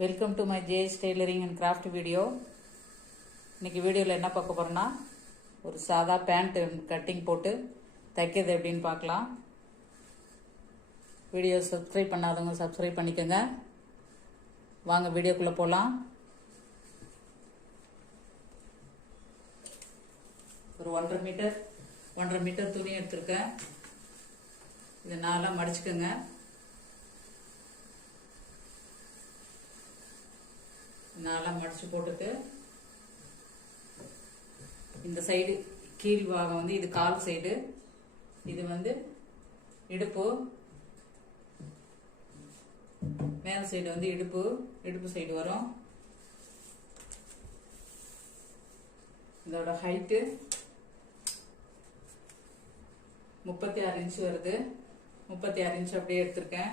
Welcome to my JS tailoring and craft video. இன்னைக்கு வீடியோவில் என்ன பார்க்க போகிறோன்னா, ஒரு சாதா பேண்ட் கட்டிங் போட்டு தைக்கிறது எப்படின்னு பார்க்கலாம். வீடியோ சப்ஸ்கிரைப் பண்ணாதவங்க சப்ஸ்கிரைப் பண்ணிக்கோங்க. வாங்க வீடியோக்குள்ளே போகலாம். ஒரு 1.5 மீட்டர் துணி எடுத்திருக்கேன். இதை நாலாக மடிச்சுக்கோங்க. நாலாம் மடிச்சு போட்டுட்டு இந்த சைடு கீழ் பாகம் வந்து இது கால் சைடு, இது வந்து இடுப்பு, மேல் சைடு வந்து இடுப்பு சைடு வரும். இதோட ஹைட்டு 36 இன்ச்சு வருது. 36 இன்ச்சு அப்படியே எடுத்திருக்கேன்.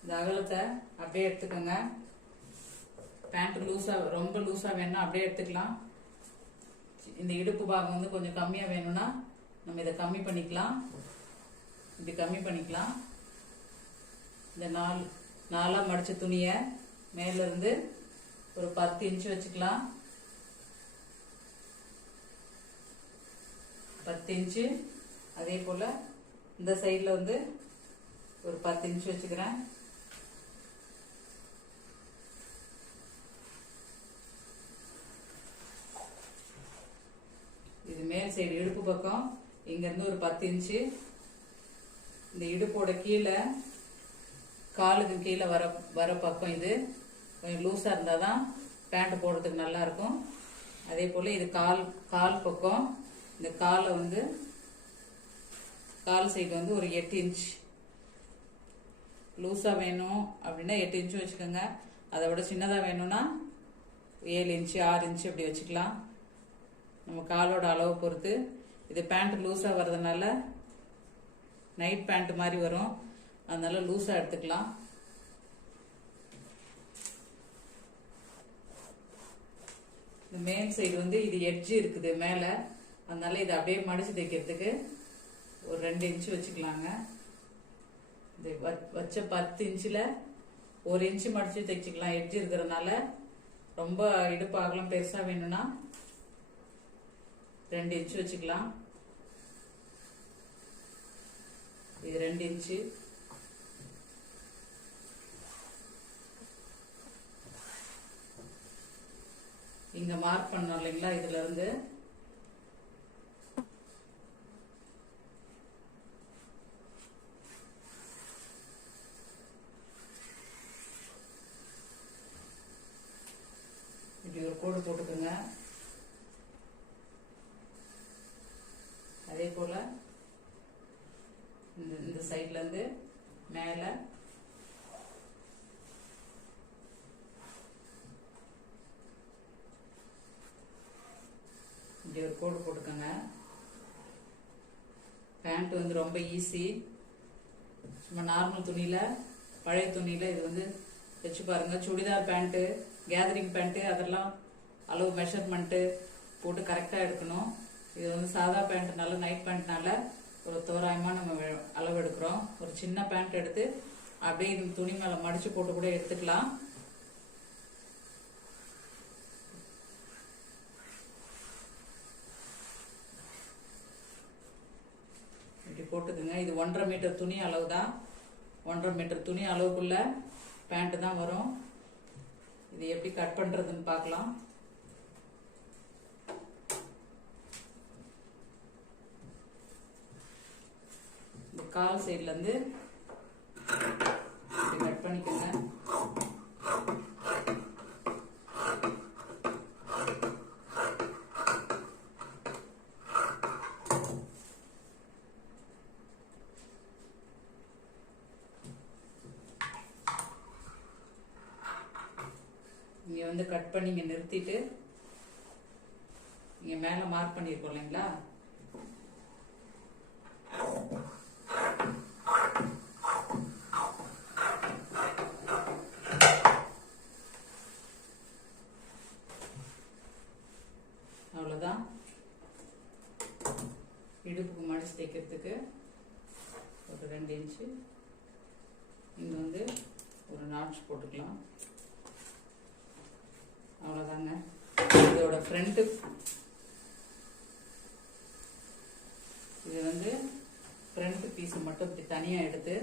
இந்த அகலத்தை அப்படியே எடுத்துக்கோங்க. பேண்ட் லூஸா, ரொம்ப லூஸா வேணும்னா அப்படியே எடுத்துக்கலாம். இந்த இடுப்பு பாகம் வந்து கொஞ்சம் கம்மியா வேணும்னா நம்ம இதை கம்மி பண்ணிக்கலாம். இப்படி கம்மி பண்ணிக்கலாம். இந்த நாலா மடிச்ச துணியை மேல இருந்து ஒரு 10 இன்ச்சு வச்சுக்கலாம். 10 இன்ச்சு. அதே போல இந்த சைட்ல வந்து ஒரு 10 இன்ச்சு வச்சுக்கிறேன். இது மேல் சைடு இடுப்பு பக்கம், இங்க இருந்து ஒரு 10 இன்ச்சு. இந்த இடுப்போட கீழே காலுக்கு கீழே வர பக்கம் இது கொஞ்சம் லூஸா இருந்தாதான் பேண்ட் போடுறதுக்கு நல்லா இருக்கும். அதே போல இது கால் பக்கம். இந்த காலை வந்து கால் சைடு வந்து ஒரு 8 இன்ச் லூஸா வேணும் அப்படின்னா 8 இன்ச்சு வச்சுக்கோங்க. அதை விட சின்னதா வேணும்னா 7 இன்ச்சு 6 இன்ச்சு அப்படி வச்சுக்கலாம். நம்ம காலோட அளவு பொறுத்து. இது பேண்ட் லூஸா வர்றதுனால நைட் பேண்ட் மாதிரி வரும், அதனால லூஸா எடுத்துக்கலாம். இந்த மேல் சைடு வந்து இது எட்ஜ் இருக்குது மேல, அதனால இதை அப்படியே மடிச்சு தைக்கிறதுக்கு ஒரு 2 இன்ச்சு வச்சுக்கலாங்க. இது வச்ச 10 இன்ச்சுல 1 இன்ச்சு மடிச்சு தைச்சிக்கலாம். எட்ஜ் இருக்கிறதுனால ரொம்ப இடுப்பு அகலம் பெருசா வேணும்னா 2 இன்ச்சு வச்சுக்கலாம். இது 2 இன்ச்சு. இங்க மார்க் பண்ணோம் இல்லைங்களா, இதுல இருந்து இப்படி ஒரு கோடு போட்டுக்கோங்க. அதே போல இந்த சைட்ல இருந்து மேல இப்படி ஒரு கோடு போட்டுக்கோங்க. பேண்ட் வந்து ரொம்ப ஈஸி. சும்மா நார்மல் துணியில, பழைய துணியில இது வந்து தைச்சு பாருங்க. சுடிதார் பேண்ட், கேதரிங் பேண்ட் அதெல்லாம் அளவு மெஷர்மெண்ட் போட்டு கரெக்டா எடுக்கணும். இது வந்து சாதா பேண்ட்னால, நைட் பேண்ட்னால ஒரு தோராயமா நம்ம அளவு எடுக்கிறோம். ஒரு சின்ன பேண்ட் எடுத்து அப்படியே இந்த துணி மேல மடிச்சு போட்டு கூட எடுத்துக்கலாம். இப்படி போட்டுக்குங்க. இது 1.5 மீட்டர் துணி அளவு தான். 1.5 மீட்டர் துணி அளவுக்குள்ள பேண்ட் தான் வரும். இது எப்படி கட் பண்றதுன்னு பார்க்கலாம். கால் சைட்ல இருந்து கட் பண்ணிக்கோங்க. இங்க வந்து கட் பண்ணி இங்க நிறுத்திட்டு இங்க மேல மார்க் பண்ணிருக்கோம் இல்லைங்களா, அவ்வளவுதான். இடுப்புக்கு மடிச்சு தைக்கிறதுக்கு ஒரு 2 இன்ச்சு இங்க வந்து ஒரு நாட் நாட்ச் போட்டுக்கலாம். அவ்வளோதாங்க. இதோட ஃப்ரண்ட்டு இது வந்து ஃப்ரண்ட் பீஸ் மட்டும் இப்படி தனியாக எடுத்து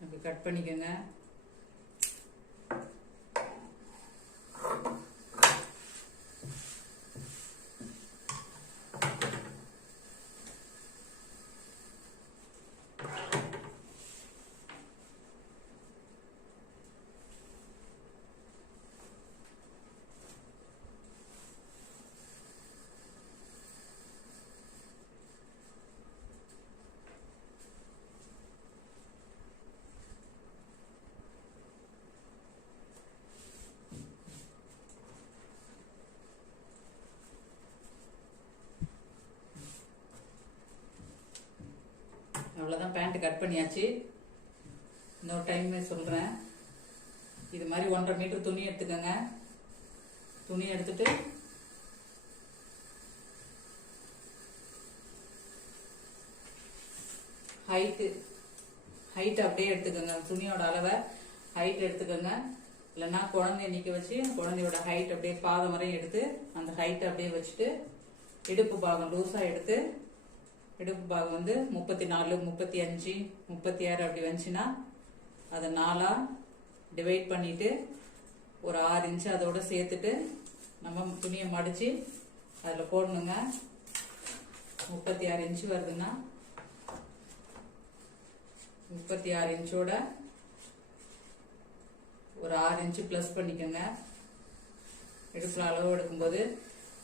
அப்படி கட் பண்ணிக்கோங்க. அவ்வளோதான், பேண்ட் கட் பண்ணியாச்சு. இன்னொரு டைம் சொல்கிறேன். இது மாதிரி 1.5 மீட்டர் துணி எடுத்துக்கோங்க. துணி எடுத்துட்டு ஹைட் அப்படியே எடுத்துக்கோங்க. துணியோட அளவை ஹைட் எடுத்துக்கோங்க. இல்லைன்னா குழந்தைய நிற்க வச்சு குழந்தையோட ஹைட் அப்படியே பாதம் வரையும் எடுத்து அந்த ஹைட் அப்படியே வச்சுட்டு இடுப்பு பாகம் லூஸாக எடுத்து இடுப்பு பாகம் வந்து 34, 35, 36 அப்படி வந்துச்சுன்னா அதை 4ஆ டிவைட் பண்ணிட்டு ஒரு 6 இன்ச்சு அதோட சேர்த்துட்டு நம்ம துணியை மடிச்சு அதில் போடணுங்க. 36 இன்ச்சு வருதுன்னா 36 இன்ச்சோட ஒரு 6 இன்ச்சு ப்ளஸ் பண்ணிக்கோங்க. இடுப்பில் அளவு எடுக்கும்போது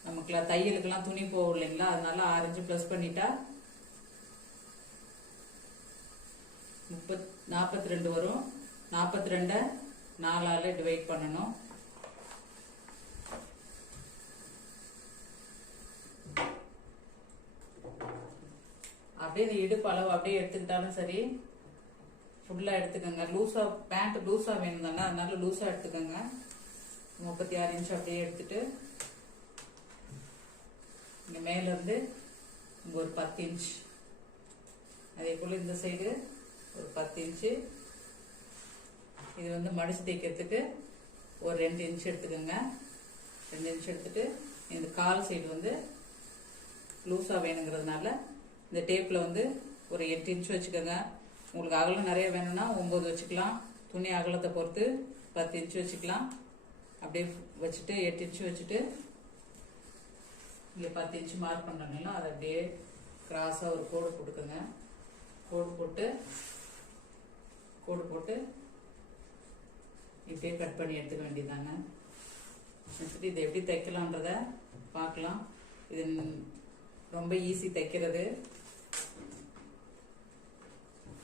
நமக்குலாம் தையலுக்கெல்லாம் துணி போகும் இல்லைங்களா, அதனால 6 இன்ச்சு ப்ளஸ் பண்ணிட்டா 42 வரும். 42 4ஆல டிவைட் பண்ணணும். அப்படியே இந்த இடுப்பு அளவு அப்படியே எடுத்துக்கிட்டாலும் சரி, ஃபுல்லா எடுத்துக்கோங்க. லூஸா பேண்ட் லூஸா வேணும் தானே, அதனால லூஸா எடுத்துக்கோங்க. 36 இன்ச்சு அப்படியே எடுத்துட்டு இங்க மேல இருந்து இங்க ஒரு 10 இன்ச், அதே போல இந்த சைடு ஒரு 10 இன்ச்சு. இது வந்து மடிச்சு தைக்கிறதுக்கு ஒரு 2 இன்ச் எடுத்துக்கோங்க. 2 இன்ச் எடுத்துட்டு இந்த கால் சைடு வந்து லூஸா வேணுங்கிறதுனால இந்த டேப்ல வந்து ஒரு 8 இன்ச் வச்சுக்கோங்க. உங்களுக்கு அகலம் நிறைய வேணும்னா 9 வச்சுக்கலாம். துணி அகலத்தை பொறுத்து 10 இன்ச் வச்சுக்கலாம். அப்படியே வச்சுட்டு 8 இன்ச் வச்சுட்டு இங்கே 10 இன்ச் மார்க் பண்ணணும்னா அதை அப்படியே கிராஸாக ஒரு கோடு போட்டுக்கோங்க. கோடு போட்டு இப்படியே கட் பண்ணி எடுத்துக்க வேண்டியதாங்க. எடுத்துட்டு இதை எப்படி தைக்கலான்றத பார்க்கலாம். இது ரொம்ப ஈஸி தைக்கிறது,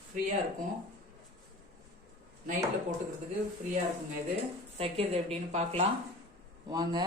ஃப்ரீயாக இருக்கும். நைட்டில் போட்டுக்கிறதுக்கு ஃப்ரீயாக இருக்குங்க. இது தைக்கிறது எப்படின்னு பார்க்கலாம் வாங்க.